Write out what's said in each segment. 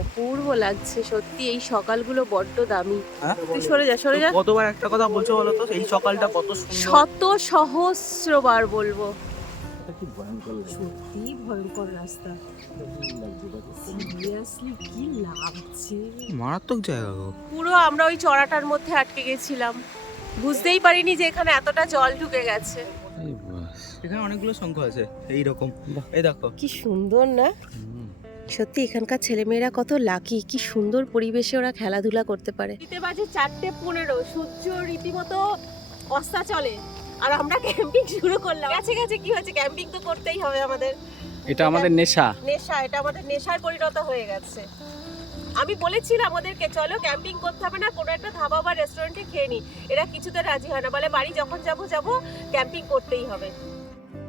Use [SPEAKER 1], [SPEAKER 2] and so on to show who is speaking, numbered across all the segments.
[SPEAKER 1] অপূর্ব লাগছে সত্যি এই সকালগুলো বড্ড দামি।
[SPEAKER 2] হ্যাঁ?
[SPEAKER 1] তুই সরে যা সরে যা।
[SPEAKER 2] কতবার একটা কথা বলছো বলো তো এই সকালটা কত
[SPEAKER 1] শত সহস্রবার বলব।
[SPEAKER 3] কি
[SPEAKER 1] সত্যি ভয়ঙ্কর রাস্তা। সিরিয়াসলি কি লাগছে?
[SPEAKER 2] মারাত্মক জায়গা গো।
[SPEAKER 1] পুরো আমরা ওই চড়াটার মধ্যে আটকে গেছিলাম। বুঝতেই পারিনি যে এখানে এতটা জল ঢুকে গেছে।
[SPEAKER 2] এখানে অনেকগুলো শঙ্খ আছে এই রকম এই দেখো।
[SPEAKER 1] কি সুন্দর না? সত্যি এখানকার ছেলেমেয়েরা কত লাকি কি সুন্দর পরিবেশে ওরা খেলাধুলা করতে পারে। দিতে বাজে চারটে পনেরো সূর্য রীতিমতো অস্তা চলে। আর আমরা ক্যাম্পিং শুরু করলাম। গেছে গেছে কি হয়েছে? ক্যাম্পিং তো করতেই হবে আমাদের।
[SPEAKER 4] এটা আমাদের নেশা।
[SPEAKER 1] নেশা এটা আমাদের নেশায় পরিণত হয়ে গেছে। আমি বলেছিলাম ওদেরকে চলো ক্যাম্পিং করতে হবে না কোনো একটা ধাবা বা রেস্টুরেন্টে খেয়ে নি। এরা কিছুতে রাজি হয় না। বলে বাড়ি যখন যাব যাব ক্যাম্পিং করতেই হবে।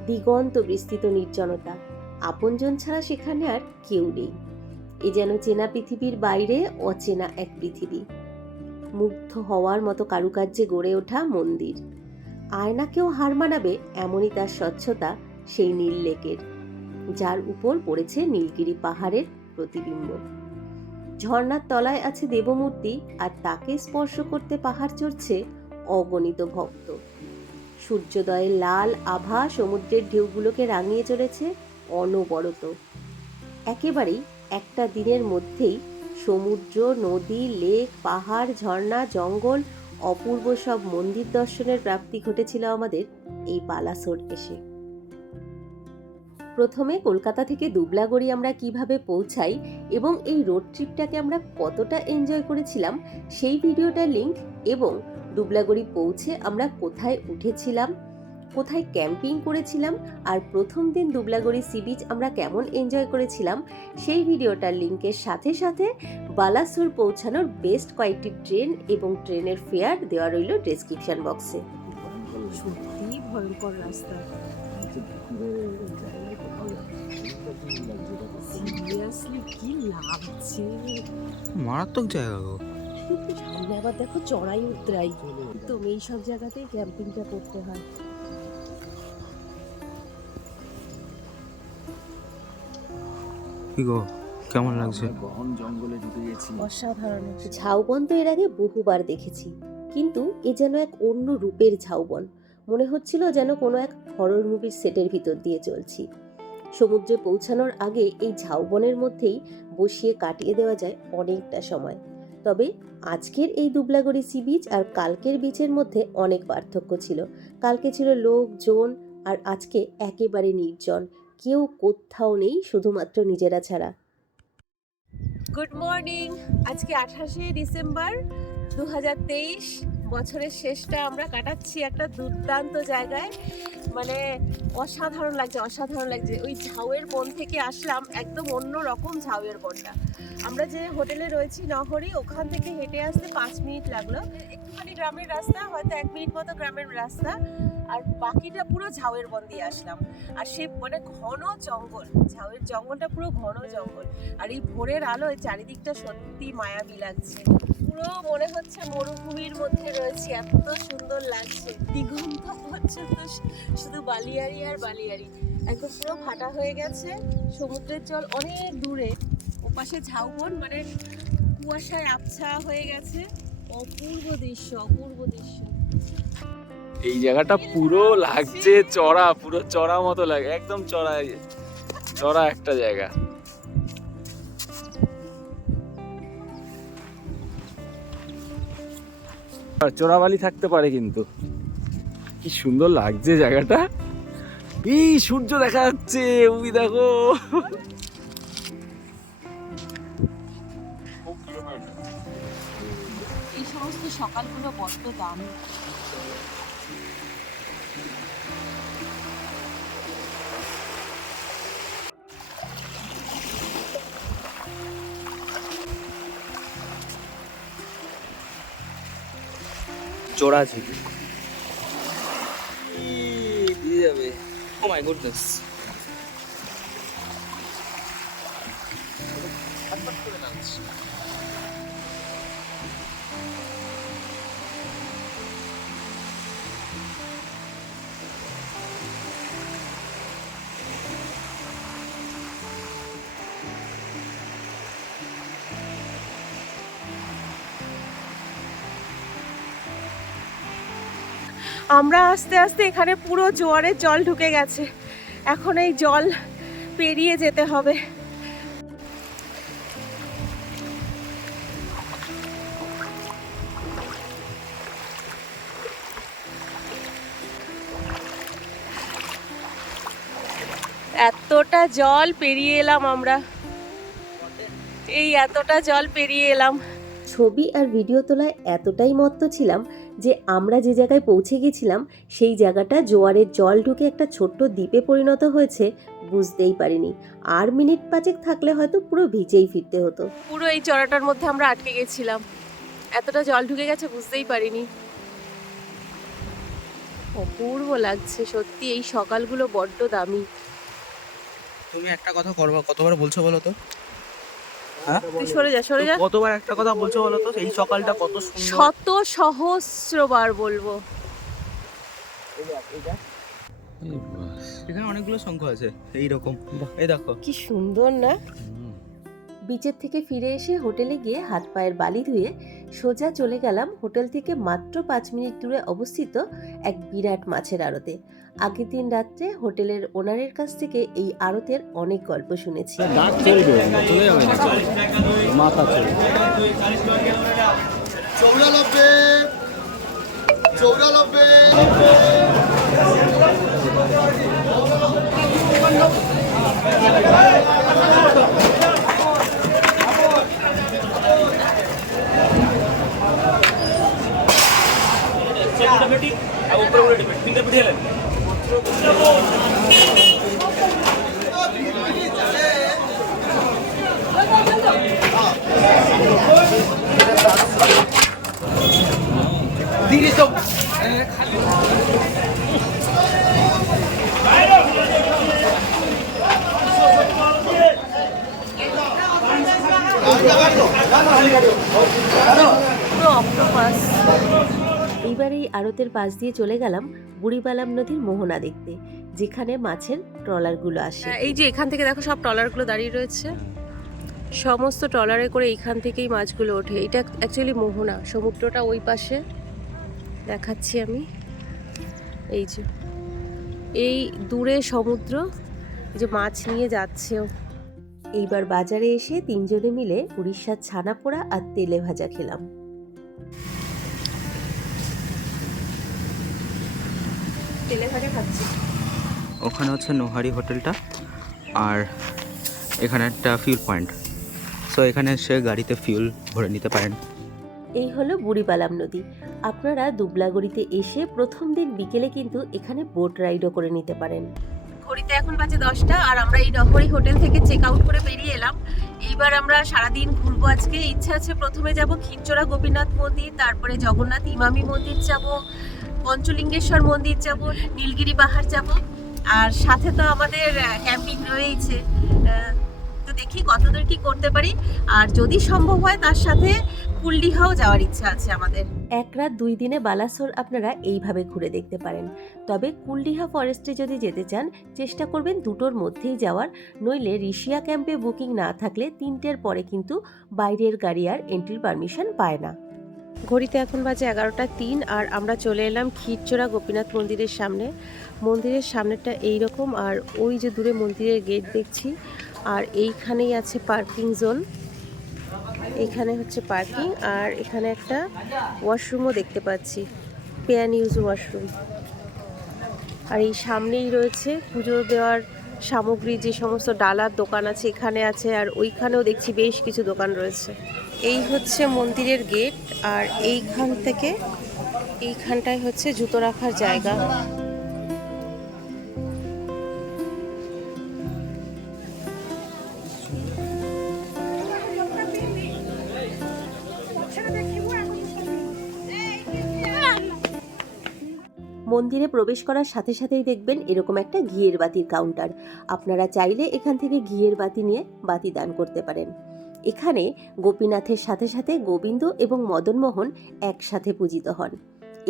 [SPEAKER 1] দিগন্ত বিস্তৃত নির্জনতা। আপনজন ছাড়া সেখানে আর কেউ নেই। এ যেন চেনা পৃথিবীর বাইরে, অচেনা এক পৃথিবী। মুগ্ধ হওয়ার মতো কারুকার্যে গড়ে ওঠা মন্দির। আয়নাকেও হার মানাবে এমনই তার স্বচ্ছতা সেই নীল লেকের, যার উপর পড়েছে নীলগিরি পাহাড়ের প্রতিবিম্ব। ঝর্ণার তলায় আছে দেবমূর্তি আর তাকে স্পর্শ করতে পাহাড় চড়ছে অগণিত ভক্ত। সূর্যোদয়ের লাল আভা সমুদ্রের ঢেউগুলোকে রাঙিয়ে চলেছে অনবরত। একেবারেই একটা দিনের মধ্যেই সমুদ্র, নদী, লেক, পাহাড়, ঝর্ণা, জঙ্গল, অপূর্ব সব মন্দির দর্শনের প্রাপ্তি ঘটেছিল আমাদের এই বালাসোর এসে। প্রথমে কলকাতা থেকে দুবলাগড়ি আমরা কীভাবে পৌঁছাই এবং এই রোড ট্রিপটাকে আমরা কতটা এনজয় করেছিলাম, সেই ভিডিওটার লিংক এবং দুবলাগড়ি পৌঁছে আমরা কোথায় উঠেছিলাম কোথায় ক্যাম্পিং করেছিলাম আর প্রথম দিন দুবলাগড়ি সি বিচ আমরা কেমন এনজয় করেছিলাম সেই ভিডিওটার লিঙ্কের সাথে সাথে বালাসুর পৌঁছানোর বেস্ট কয়েকটি ট্রেন এবং ট্রেনের ফেয়ার দেওয়া রইল ডেসক্রিপশন বক্সে
[SPEAKER 3] ভয়ঙ্কর
[SPEAKER 1] রাস্তা।
[SPEAKER 3] কি লাগছে
[SPEAKER 1] সিরিয়াসলি কি লাগছে
[SPEAKER 2] মারাত্মক জায়গা গো।
[SPEAKER 1] সামনে আবার দেখো চড়াই উতরাই।
[SPEAKER 3] চলে
[SPEAKER 1] তো এই সব জায়গাতেই ক্যাম্পিংটা করতে হয়।
[SPEAKER 2] কি গো? কেমন লাগছে?
[SPEAKER 3] গহন জঙ্গলে ঢুকে গেছি।
[SPEAKER 1] অসাধারণ
[SPEAKER 5] ঝাউবন তো এর আগে বহুবার দেখেছি। কিন্তু এ যেন এক অন্য রূপের ঝাউবন। মনে হচ্ছিল যেন কোনো এক হরর মুভির সেটের ভিতর দিয়ে চলছি। সমুদ্রে পৌঁছানোর আগে এই ঝাউবনের মধ্যেই বসিয়ে কাটিয়ে দেওয়া যায় অনেকটা সময়। তবে আজকের এই দুবলাগড়ি সি বিচ আর কালকের বিচের মধ্যে অনেক পার্থক্য ছিল। কালকে ছিল লোকজন আর আজকে একেবারে নির্জন। কেউ কোথাও নেই, শুধুমাত্র নিজেরা ছাড়া।
[SPEAKER 1] গুড মর্নিং আজকে আঠাশে ডিসেম্বর দু হাজার তেইশ। বছরের শেষটা আমরা কাটাচ্ছি একটা দুর্দান্ত জায়গায়। মানে অসাধারণ লাগছে অসাধারণ লাগছে। ওই ঝাউয়ের বন থেকে আসলাম, একদম অন্য রকম ঝাউয়ের বনটা। আমরা যে হোটেলে রয়েছি নহরি, ওখান থেকে হেঁটে আসতে পাঁচ মিনিট লাগল। একটুখানি গ্রামের রাস্তা, হয়তো এক মিনিট মতো গ্রামের রাস্তা। আর বাকিটা পুরো ঝাউয়ের বন দিয়ে আসলাম। আর সে মানে ঘন জঙ্গল, ঝাউয়ের জঙ্গলটা পুরো ঘন জঙ্গল। আর এই ভোরের আলোয় চারিদিকটা সত্যি মায়াবী লাগছে। পুরো মনে হচ্ছে মরুভূমির মধ্যে রয়েছে, এত সুন্দর লাগছে। দিগন্ত পর্যন্ত শুধু বালিয়ারি আর বালিয়ারি। একদম পুরো ফাটা হয়ে গেছে, সমুদ্রের জল অনেক দূরে। ওপাশে ঝাউবন মানে কুয়াশায় আবছা হয়ে গেছে। অপূর্ব দৃশ্য অপূর্ব দৃশ্য।
[SPEAKER 4] এই জায়গাটা পুরো লাগছে চড়া, পুরো চড়া মতো লাগে, একদম চড়া চড়া একটা জায়গা। চোরাবালি থাকতে পারে কিন্তু। কি সুন্দর লাগছে জায়গাটা। এই সূর্য দেখা যাচ্ছে, ওই দেখো।
[SPEAKER 1] এই সমস্ত সকালগুলো বড্ড দামি।
[SPEAKER 2] 쫄아지. Dígame. Oh my goodness. 한번 소리 나지.
[SPEAKER 1] আমরা আস্তে আস্তে এখানে পুরো জোয়ারের জল ঢুকে গেছে। এখন এই জল পেরিয়ে যেতে হবে। এতটা জল পেরিয়ে এলাম আমরা। এই এতটা জল পেরিয়ে এলাম।
[SPEAKER 5] ছবি আর ভিডিও তোলায় এতটাই মত্ত ছিলাম যে আমরা যে জায়গায় পৌঁছে গেছিলাম সেই জায়গাটা জোয়ারের জল ঢুকে একটা ছোট্ট দ্বীপে পরিণত হয়েছে বুঝতেই পারিনি। আর মিনিট পাঁচেক থাকলে হয়তো পুরো ভিজেই ফিরতে হতো।
[SPEAKER 1] পুরো এই চড়াটার মধ্যে আমরা আটকে গেছিলাম। এতটা জল ঢুকে গেছে বুঝতেই পারিনি। অপূর্ব লাগছে সত্যি এই সকালগুলো বড্ড দামি।
[SPEAKER 2] তুমি একটা কথা করবা কতবার বলছো বলো তো?
[SPEAKER 1] তুই সরে যা সরে যা।
[SPEAKER 2] কতবার একটা কথা বলছো বলো তো? এই সকালটা কত সুন্দর।
[SPEAKER 1] শত সহস্রবার বলব।
[SPEAKER 2] এখানে অনেকগুলো শঙ্খ আছে এই রকম এই দেখো।
[SPEAKER 1] কি সুন্দর না?
[SPEAKER 5] বিচের থেকে ফিরে এসে হোটেলে গিয়ে হাত পায়ের বালি ধুয়ে সোজা চলে গেলাম হোটেল থেকে মাত্র পাঁচ মিনিট দূরে অবস্থিত এক বিরাট মাছের আড়তে। আগের দিন রাত্রে হোটেলের ওনারের কাছ থেকে এই আড়তের অনেক গল্প শুনেছি।
[SPEAKER 4] চলে যাবে মাথা চলবে
[SPEAKER 3] চৌরানব্বই চৌরানব্বই
[SPEAKER 1] পুরো অক্টোপাস
[SPEAKER 5] এইবার এই আড়তের পাশ দিয়ে চলে গেলাম বুড়িবালাম নদীর মোহনা দেখতে যেখানে মাছের ট্রলারগুলো আসে।
[SPEAKER 1] হ্যাঁ, এই যে এখান থেকে দেখো সব ট্রলারগুলো দাঁড়িয়ে রয়েছে। সমস্ত ট্রলারে করে এইখান থেকেই মাছগুলো ওঠে। এটা অ্যাকচুয়ালি মোহনা সমুদ্রটা ওই পাশে। দেখাচ্ছি আমি। এই যে এই দূরে সমুদ্র এই যে মাছ নিয়ে যাচ্ছেও।
[SPEAKER 5] এইবার বাজারে এসে তিনজনে মিলে উড়িষ্যার ছানা পোড়া আর তেলে ভাজা খেলাম।
[SPEAKER 1] তেলে ভাজা খাচ্ছি
[SPEAKER 2] ওখানে হচ্ছে নোহারি হোটেলটা আর এখানে একটা ফিউল পয়েন্ট সো এখানে এসে গাড়িতে ফিউল ভরে নিতে পারেন।
[SPEAKER 5] এই হলো বুড়িপালাম নদী। আপনারা দুবলাগড়িতে এসে প্রথম দিন বিকেলে কিন্তু এখানে বোট রাইডও করে নিতে পারেন।
[SPEAKER 1] ঘড়িতে এখন বাজে দশটা আর আমরা এই ডহরি হোটেল থেকে চেক আউট করে বেরিয়ে এলাম। এইবার আমরা সারাদিন ঘুরবো আজকে। ইচ্ছা আছে প্রথমে যাব খিরচোরা গোপীনাথ মন্দির তারপরে জগন্নাথ ইমামি মন্দির যাব। পঞ্চলিঙ্গেশ্বর মন্দির যাব, নীলগিরি পাহাড় যাব। আর সাথে তো আমাদের ক্যাম্পিং রয়েছে তো দেখি কতদূর কি করতে পারি। আর যদি সম্ভব হয় তার সাথে কুলডিহাও যাওয়ার ইচ্ছা আছে আমাদের।
[SPEAKER 5] এক রাত দুই দিনে বালাসোর আপনারা এইভাবে ঘুরে দেখতে পারেন। তবে কুলডিহা ফরেস্টে যদি যেতে চান, চেষ্টা করবেন দুটোর মধ্যেই যাওয়ার। নইলে ঋষিয়া ক্যাম্পে বুকিং না থাকলে তিনটের পরে কিন্তু বাইরের গাড়ি আর এন্ট্রির পারমিশন পায় না।
[SPEAKER 1] ঘড়িতে এখন বাজে এগারোটা তিন আর আমরা চলে এলাম ক্ষীরচোরা গোপীনাথ মন্দিরের সামনে। মন্দিরের সামনেটা এই রকম আর ওই যে দূরে মন্দিরের গেট দেখছি আর এইখানেই আছে পার্কিং জোন। এইখানে হচ্ছে পার্কিং আর এখানে একটা ওয়াশরুমও দেখতে পাচ্ছি পেয়ান ইউজ ওয়াশরুম। আর এই সামনেই রয়েছে পুজো দেওয়ার সামগ্রী, যে সমস্ত ডালার দোকান আছে এখানে আছে আর ওইখানেও দেখছি বেশ কিছু দোকান রয়েছে। এই হচ্ছে মন্দিরের গেট আর এইখান থেকে এইখানটায় হচ্ছে জুতো রাখার জায়গা।
[SPEAKER 5] মন্দিরে প্রবেশ করার সাথে সাথেই দেখবেন এরকম একটা ঘিয়ের বাতির কাউন্টার আপনারা চাইলে এখান থেকে ঘিয়ের বাতি নিয়ে বাতি দান করতে পারেন। এখানে গোপীনাথের সাথে সাথে গোবিন্দ এবং মদনমোহন একসাথে পূজিত হন।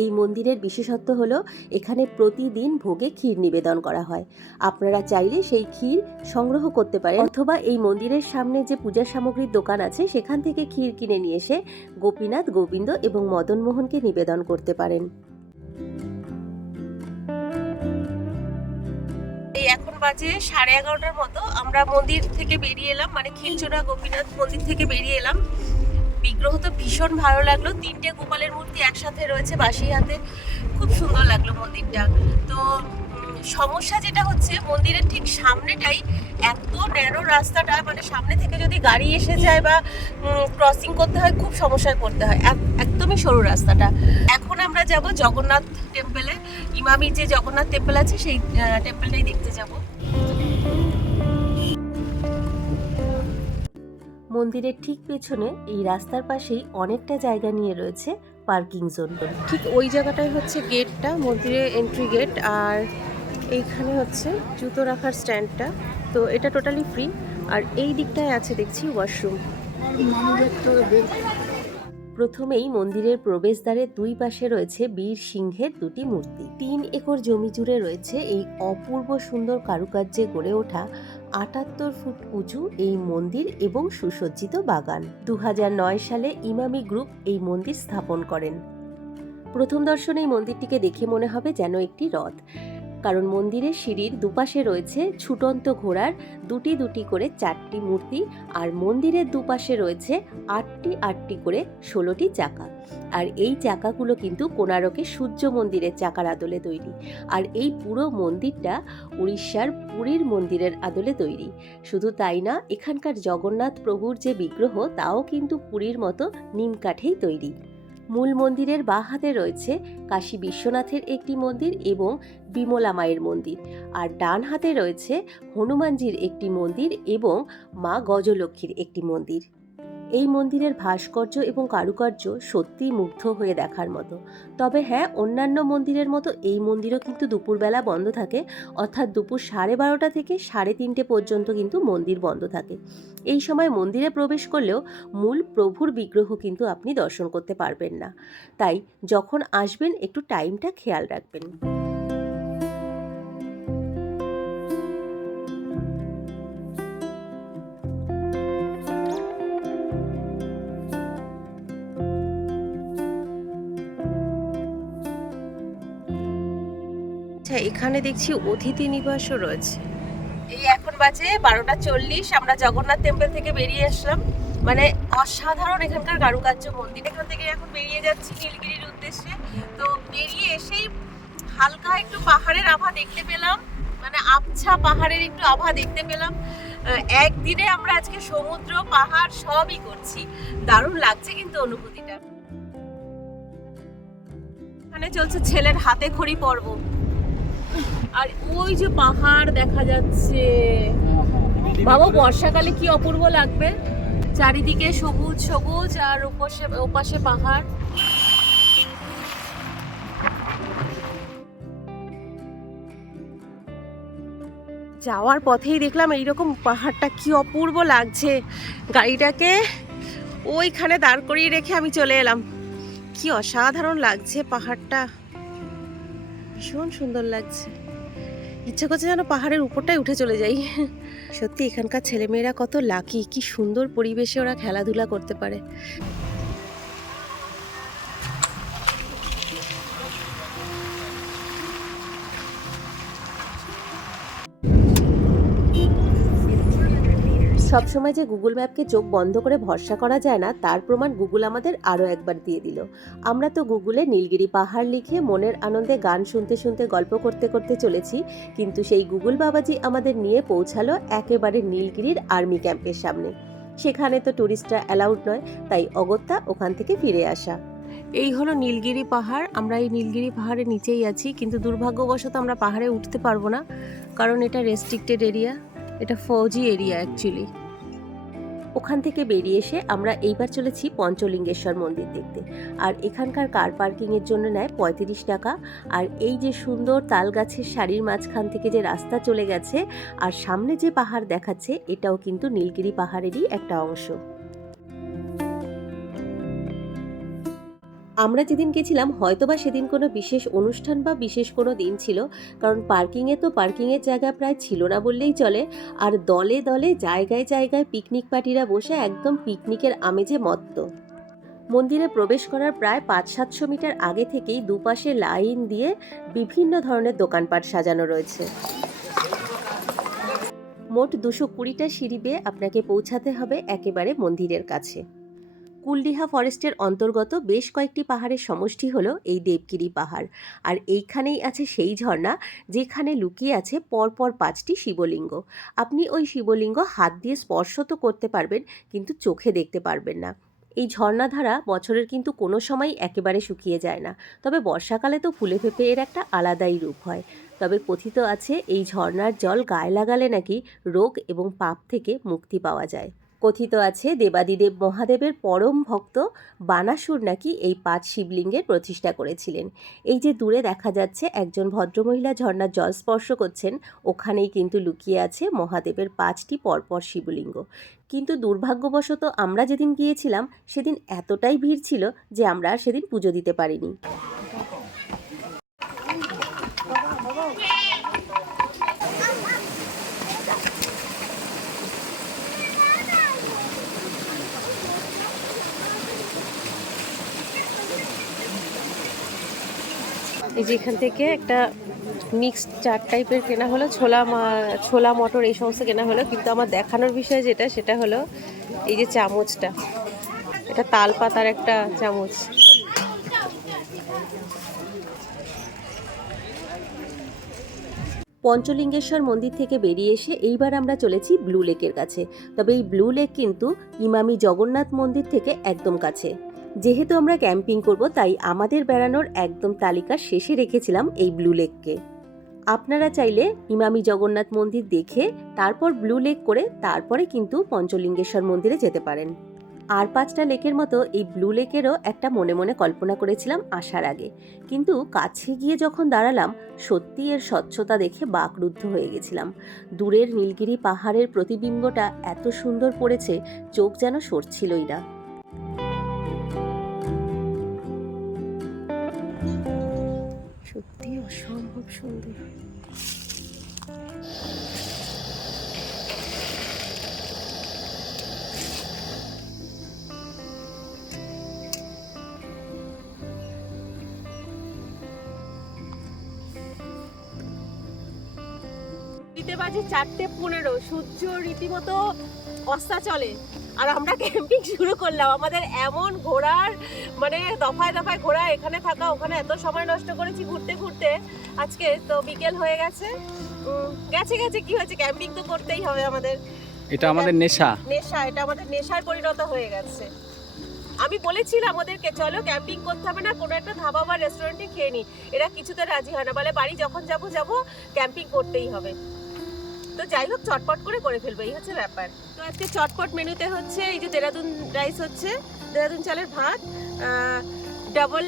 [SPEAKER 5] এই মন্দিরের বিশেষত্ব হল, এখানে প্রতিদিন ভোগে ক্ষীর নিবেদন করা হয়। আপনারা চাইলে সেই ক্ষীর সংগ্রহ করতে পারেন। অথবা এই মন্দিরের সামনে যে পূজার সামগ্রীর দোকান আছে, সেখান থেকে ক্ষীর কিনে নিয়ে এসে গোপীনাথ, গোবিন্দ এবং মদনমোহনকে নিবেদন করতে পারেন।
[SPEAKER 1] এখন বাজে সাড়ে এগারোটার মতো। আমরা মন্দির থেকে বেরিয়ে এলাম মানে খিলচোড়া গোপীনাথ মন্দির থেকে বেরিয়ে এলাম। বিগ্রহ তো ভীষণ ভালো লাগল। তিনটে গোপালের মূর্তি একসাথে রয়েছে বাসি হাতে। খুব সুন্দর লাগল মন্দিরটা। তো সমস্যা যেটা হচ্ছে, মন্দিরের ঠিক সামনেটাই এত ন্যারো রাস্তাটা মানে সামনে থেকে যদি গাড়ি এসে যায় বা ক্রসিং করতে হয়, খুব সমস্যায় পড়তে হয়। একদমই সরু রাস্তাটা। এখন আমরা যাব জগন্নাথ টেম্পলে ইমামির যে জগন্নাথ টেম্পল আছে, সেই টেম্পলটাই দেখতে যাব।
[SPEAKER 5] মন্দিরের ঠিক পেছনে এই রাস্তার পাশেই অনেকটা জায়গা নিয়ে রয়েছে পার্কিং জোন।
[SPEAKER 1] ঠিক ওই জায়গাটাই হচ্ছে গেটটা মন্দিরের এন্ট্রি গেট আর এইখানে হচ্ছে জুতো রাখার স্ট্যান্ডটা। তো এটা টোটালি ফ্রি আর এই দিকটায় আছে দেখছি ওয়াশরুম
[SPEAKER 5] প্রথমেই মন্দিরের প্রবেশদ্বারের দুই পাশে রয়েছে বীর সিংহের দুটি মূর্তি। তিন একর জমি জুড়ে রয়েছে এই অপূর্ব সুন্দর কারুকার্যে গড়ে ওঠা আটাত্তর ফুট উঁচু এই মন্দির এবং সুসজ্জিত বাগান। দু হাজার নয় সালে ইমামি গ্রুপ এই মন্দির স্থাপন করেন। প্রথম দর্শনে এই মন্দিরটিকে দেখে মনে হবে যেন একটি রথ। কারণ মন্দিরের সিঁড়ির দুপাশে রয়েছে ছুটন্ত ঘোড়ার দুটি দুটি করে চারটি মূর্তি আর মন্দিরের দুপাশে রয়েছে আটটি আটটি করে ষোলোটি চাকা। আর এই চাকাগুলো কিন্তু কোনারকের সূর্য মন্দিরের চাকার আদলে তৈরি। আর এই পুরো মন্দিরটা উড়িষ্যার পুরীর মন্দিরের আদলে তৈরি। শুধু তাই না, এখানকার জগন্নাথ প্রভুর যে বিগ্রহ, তাও কিন্তু পুরীর মতো নিম কাঠেই তৈরি। মূল মন্দিরের বাঁ হাতে রয়েছে কাশী বিশ্বনাথের একটি মন্দির এবং বিমলা মায়ের মন্দির। আর ডান হাতে রয়েছে হনুমানজির একটি মন্দির এবং মা গজলক্ষ্মীর একটি মন্দির। এই মন্দিরের ভাস্কর্য এবং কারুকার্য সত্যিই মুগ্ধ হয়ে দেখার মতো। তবে হ্যাঁ অন্যান্য মন্দিরের মতো এই মন্দিরও কিন্তু দুপুরবেলা বন্ধ থাকে, অর্থাৎ দুপুর সাড়ে বারোটা থেকে সাড়ে তিনটে পর্যন্ত কিন্তু মন্দির বন্ধ থাকে। এই সময় মন্দিরে প্রবেশ করলেও মূল প্রভুর বিগ্রহ কিন্তু আপনি দর্শন করতে পারবেন না। তাই যখন আসবেন, একটু টাইমটা খেয়াল রাখবেন।
[SPEAKER 1] এখানে দেখছি অতিথি নিবাসও রয়েছে। এই এখন বাজে বারোটা চল্লিশ, আমরা জগন্নাথ টেম্পল থেকে বেরিয়ে আসলাম। মানে অসাধারণ এখানকার কারুকার্য মন্দির। এখান থেকে এখন বেরিয়ে যাচ্ছি নীলগিরির উদ্দেশ্যে। তো বেরিয়ে এসেই হালকা একটু পাহাড়ের আভা দেখতে পেলাম। মানে আবছা পাহাড়ের একটু আভা দেখতে পেলাম। একদিনে আমরা আজকে সমুদ্র, পাহাড় সবই করছি। দারুণ লাগছে কিন্তু অনুভূতিটা। এখানে চলছে ছেলের হাতে খড়ি পর্ব। আর ওই যে পাহাড় দেখা যাচ্ছে। বাবা, বর্ষাকালে কি অপূর্ব লাগবে? চারিদিকে সবুজ সবুজ, আর ওপাশে ওপাশে পাহাড়। যাওয়ার পথেই দেখলাম এইরকম পাহাড়টা কি অপূর্ব লাগছে। গাড়িটাকে ওইখানে দাঁড় করিয়ে রেখে আমি চলে এলাম। কি অসাধারণ লাগছে পাহাড়টা। ভীষণ সুন্দর লাগছে। ইচ্ছা করছে যেন পাহাড়ের উপরটাই উঠে চলে যাই। সত্যি এখানকার ছেলেমেয়েরা কত লাকি কি সুন্দর পরিবেশে ওরা খেলাধুলা করতে পারে।
[SPEAKER 5] সবসময় যে গুগল ম্যাপকে চোখ বন্ধ করে ভরসা করা যায় না, তার প্রমাণ গুগল আমাদের আরও একবার দিয়ে দিল। আমরা তো গুগলে নীলগিরি পাহাড় লিখে মনের আনন্দে গান শুনতে শুনতে গল্প করতে করতে চলেছি, কিন্তু সেই গুগল বাবাজি আমাদের নিয়ে পৌঁছালো একেবারে নীলগিরির আর্মি ক্যাম্পের সামনে। সেখানে তো ট্যুরিস্টরা অ্যালাউড নয়, তাই অগত্যা ওখান থেকে ফিরে আসা।
[SPEAKER 1] এই হলো নীলগিরি পাহাড়। আমরা এই নীলগিরি পাহাড়ের নিচেই আছি, কিন্তু দুর্ভাগ্যবশত আমরা পাহাড়ে উঠতে পারব না, কারণ এটা রেস্ট্রিক্টেড এরিয়া এটা ফৌজি এরিয়া অ্যাকচুয়ালি
[SPEAKER 5] ওখান থেকে বেরিয়ে এসে আমরা এইবার চলেছি পঞ্চলিঙ্গেশ্বর মন্দির দেখতে। আর এখানকার কার পার্কিংয়ের জন্য নেয় পঁয়ত্রিশ টাকা। আর এই যে সুন্দর তাল গাছের শাড়ির মাঝখান থেকে যে রাস্তা চলে গেছে, আর সামনে যে পাহাড় দেখাচ্ছে, এটাও কিন্তু নীলগিরি পাহাড়েরই একটা অংশ। আমরা যেদিন গেছিলাম, হয়তোবা সেদিন কোনো বিশেষ অনুষ্ঠান বা বিশেষ কোনো দিন ছিল, কারণ পার্কিংয়ে তো পার্কিংয়ের জায়গা প্রায় ছিল না বললেই চলে। আর দলে দলে, জায়গায় জায়গায় পিকনিক পার্টিরা বসে একদম পিকনিকের আমেজে মত্ত। মন্দিরে প্রবেশ করার প্রায় পাঁচ সাতশো মিটার আগে থেকেই দুপাশে লাইন দিয়ে বিভিন্ন ধরনের দোকানপাট সাজানো রয়েছে। মোট দুশো কুড়িটা সিঁড়ি বেয়ে আপনাকে পৌঁছাতে হবে একেবারে মন্দিরের কাছে। কুলডিহা ফরেস্টের অন্তর্গত বেশ কয়েকটি পাহাড়ের সমষ্টি হলো এই দেবগিরি পাহাড়। আর এইখানেই আছে সেই ঝর্ণা, যেখানে লুকিয়ে আছে পরপর পাঁচটি শিবলিঙ্গ। আপনি ওই শিবলিঙ্গ হাত দিয়ে স্পর্শ তো করতে পারবেন, কিন্তু চোখে দেখতে পারবেন না। এই ঝর্ণাধারা বছরের কিন্তু কোনো সময় একেবারে শুকিয়ে যায় না। তবে বর্ষাকালে তো ফুলে ফেঁপে এর একটা আলাদাই রূপ হয়। তবে কথিত আছে এই ঝর্ণার জল গায়ে লাগালে নাকি রোগ এবং পাপ থেকে মুক্তি পাওয়া যায়। কথিত আছে দেবাদিদেব মহাদেবের পরম ভক্ত বানাসুর নাকি এই পাঁচ শিবলিঙ্গের প্রতিষ্ঠা করেছিলেন। এই যে দূরে দেখা যাচ্ছে, একজন ভদ্রমহিলা ঝর্ণার জল স্পর্শ করছেন, ওখানেই কিন্তু লুকিয়ে আছে মহাদেবের পাঁচটি পরপর শিবলিঙ্গ। কিন্তু দুর্ভাগ্যবশত আমরা যেদিন গিয়েছিলাম, সেদিন এতটাই ভিড় ছিল যে আমরা সেদিন পুজো দিতে পারিনি।
[SPEAKER 1] এই যে এখান থেকে একটা মিক্সড চাট টাইপের কেনা হলো, ছোলা ছোলা মটর এই সমস্ত কেনা হলো। কিন্তু আমার দেখানোর বিষয় যেটা, সেটা হলো এই যে চামচটা। এটা তাল পাতার একটা চামচ।
[SPEAKER 5] পঞ্চলিঙ্গেশ্বর মন্দির থেকে বেরিয়ে এসে এইবার আমরা চলেছি ব্লু লেকের কাছে। তবে এই ব্লু লেক কিন্তু ইমামি জগন্নাথ মন্দির থেকে একদম কাছে। যেহেতু আমরা ক্যাম্পিং করব, তাই আমাদের বেড়ানোর একদম তালিকা শেষে রেখেছিলাম এই ব্লু লেককে আপনারা চাইলে ইমামি জগন্নাথ মন্দির দেখে, তারপর ব্লু লেক করে তারপরে কিন্তু পঞ্চলিঙ্গেশ্বর মন্দিরে যেতে পারেন। আর পাঁচটা লেকের মতো এই ব্লু লেকেরও একটা মনে মনে কল্পনা করেছিলাম আসার আগে। কিন্তু কাছে গিয়ে যখন দাঁড়ালাম, সত্যি এর স্বচ্ছতা দেখে বাকরুদ্ধ হয়ে গেছিলাম। দূরের নীলগিরি পাহাড়ের প্রতিবিম্বটা এত সুন্দর পড়েছে, চোখ যেন সরছিলই না।
[SPEAKER 1] সত্যি অসম্ভব সুন্দর। বাজে চারটে পনেরো। সূর্য রীতিমতো অস্তাচলে। আর আমরা ক্যাম্পিং শুরু করলাম। আমাদের এমন ঘোরার মানে দফায় দফায় ঘোরা এখানে থাকা ওখানে এত সময় নষ্ট করেছি ঘুরতে ঘুরতে। আজকে তো বিকেল হয়ে গেছে। গেছে গেছে কি হয়েছে? ক্যাম্পিং তো করতেই হবে আমাদের।
[SPEAKER 4] এটা আমাদের নেশা।
[SPEAKER 1] নেশা এটা আমাদের নেশায় পরিণত হয়ে গেছে। আমি বলেছিলাম ওদেরকে চলো ক্যাম্পিং করতে হবে না কোনো একটা ধাবা বা রেস্টুরেন্টে খেয়ে নি। এরা কিছুতে রাজি হয় না। বলে বাড়ি যখন যাব যাব ক্যাম্পিং করতেই হবে। তো যাই হোক চটপট করে করে ফেলব এই হচ্ছে ব্যাপার। তো আজকে চটপট মেনুতে হচ্ছে এই যে দেরাদুন রাইস হচ্ছে দেরাদুন চালের ভাত ডাবল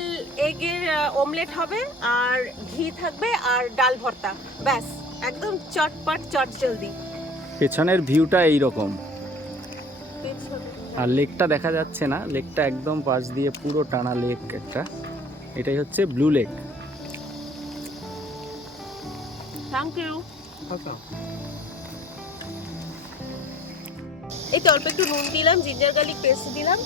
[SPEAKER 1] এগের অমলেট হবে আর ঘি থাকবে আর ডাল ভর্তা। ব্যাস একদম চটপট চটজলদি
[SPEAKER 4] পেছনের ভিউটা এই রকম আর লেকটা দেখা যাচ্ছে না লেকটা একদম পাশ দিয়ে পুরো টানা লেক একটা। এটাই হচ্ছে ব্লু লেক
[SPEAKER 1] থ্যাংক ইউ এই তো অল্প একটু নুন দিলাম জিঞ্জার গার্লিক পেস্ট দিলাম।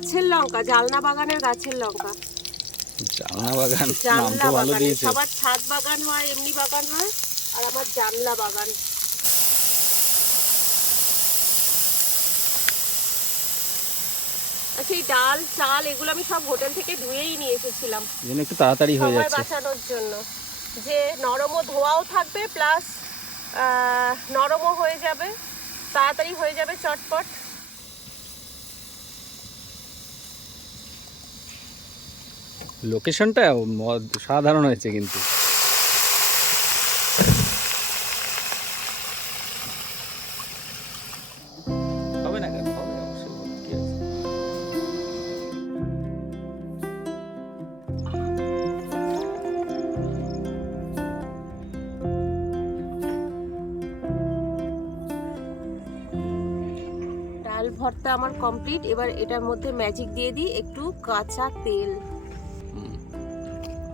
[SPEAKER 1] গাছের লঙ্কা জালনা বাগানের গাছের লঙ্কা।
[SPEAKER 4] জালনা বাগান? নাম
[SPEAKER 1] জানলা
[SPEAKER 4] তো ভালো
[SPEAKER 1] বাগান
[SPEAKER 4] দিয়েছে।
[SPEAKER 1] সবার ছাদ বাগান হয় এমনি বাগান হয় আর আমার জানলা বাগান। এই ডাল চাল এগুলো আমি সব হোটেল থেকে ধুয়েই নিয়ে এসেছিলাম।
[SPEAKER 4] যেন একটু তাড়াতাড়ি হয়ে
[SPEAKER 1] সময়
[SPEAKER 4] যাচ্ছে।
[SPEAKER 1] বাঁচানোর জন্য। যে নরমও ধোয়াও থাকবে প্লাস নরমও হয়ে যাবে তাড়াতাড়ি হয়ে যাবে চটপট।
[SPEAKER 4] লোকেশনটা সাধারণ হয়েছে কিন্তু।
[SPEAKER 1] ডাল ভর্তা আমার কমপ্লিট এবার এটার মধ্যে ম্যাজিক দিয়ে দিই একটু কাঁচা তেল।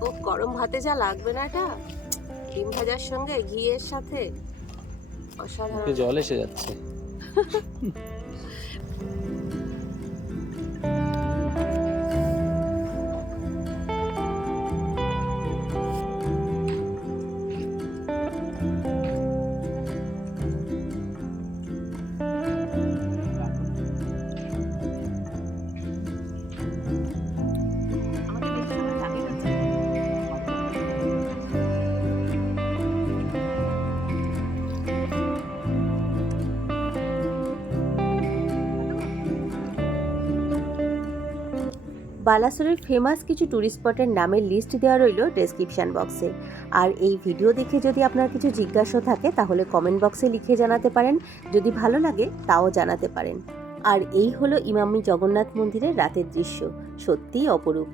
[SPEAKER 1] ও গরম ভাতে যা লাগবে না এটা? ডিম ভাজার সঙ্গে ঘিয়ের সাথে? অসাধারণ।
[SPEAKER 4] জল এসে যাচ্ছে।
[SPEAKER 5] বালাসোরের ফেমাস কিছু ট্যুরিস্ট স্পটের নামের লিস্ট দেওয়া রইল ডেসক্রিপশান বক্সে আর এই ভিডিও দেখে যদি আপনার কিছু জিজ্ঞাসা থাকে, তাহলে কমেন্ট বক্সে লিখে জানাতে পারেন। যদি ভালো লাগে, তাও জানাতে পারেন। আর এই হলো ইমামি জগন্নাথ মন্দিরের রাতের দৃশ্য। সত্যিই অপরূপ।